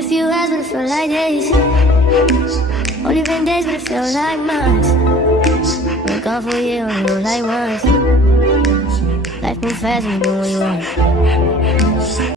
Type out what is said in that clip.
a few hours, but it felt like days. Only been days, but it felt like months. Been gone for a year, only go like once. Life moves fast when you do what you want.